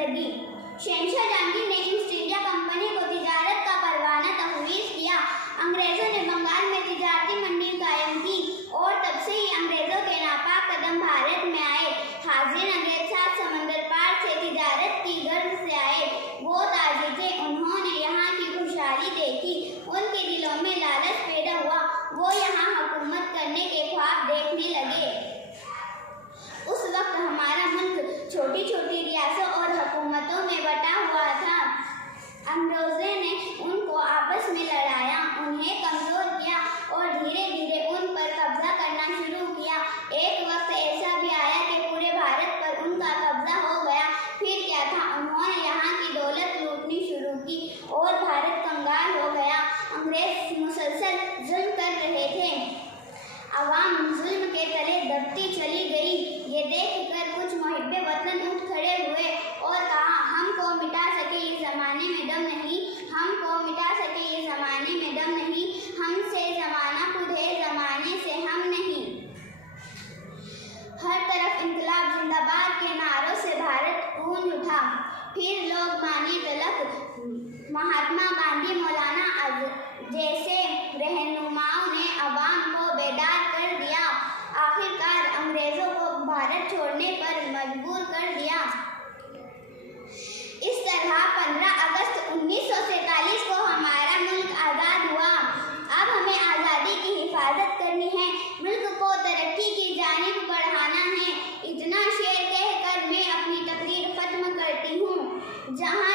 लगी। शहंशाह जहांगीर ने east India company को तिजारत का परवाना तफवीज़ किया। अंग्रेजों ने बंगाल में तिजारती मंडी कायम की और तब से ही अंग्रेजों के नापाक कदम भारत में आए। हाजिर अंग्रेज 7 समंदर पार से तिजारत की गर्ज से आए। वो ताजी थे, उन्होंने यहाँ की खुशहाली देखी, उनके दिलों में लालच पैदा हुआ, वो यहाँ हुकूमत करने के ख्वाब देखने लगे। उस वक्त हमारा मुल्क छोटी छोटी रियासतों और हुकूमतों में बटा हुआ था। अंग्रेजों ने उनको आपस में लड़ाया, उन्हें कमज़ोर किया और धीरे धीरे उन पर कब्जा करना शुरू किया। एक वक्त ऐसा भी आया कि पूरे भारत पर उनका कब्जा हो गया। फिर क्या था, उन्होंने यहाँ की दौलत लूटनी शुरू की और भारत कंगाल हो गया। अंग्रेज मुसलसल जुल्म कर रहे थे, अवाम जुल्म के तले दबती चली गई। ये देखकर कुछ मुहिब्बे वतन उठ खड़े हुए और कहा, हमको मिटा सके ये ज़माने में दम नहीं, हमको मिटा सके ये ज़माने में दम नहीं, हमसे ज़माना खुद है, ज़माने से हम नहीं। हर तरफ इंकलाब जिंदाबाद के नारों से भारत गूंज उठा। फिर लोग माने तलक महात्मा गांधी, मौलाना जैसे रहनुमाओं ने अवाम को बेदार कर दिया। आखिरकार अंग्रेजों को भारत छोड़ने पर मजबूर कर दिया। इस तरह 15 अगस्त 1947 को हमारा मुल्क आज़ाद हुआ। अब हमें आज़ादी की हिफाजत करनी है, मुल्क को तरक्की की जानिब बढ़ाना है। इतना शेर कहकर मैं अपनी तकरीर ख़त्म करती हूँ। जहाँ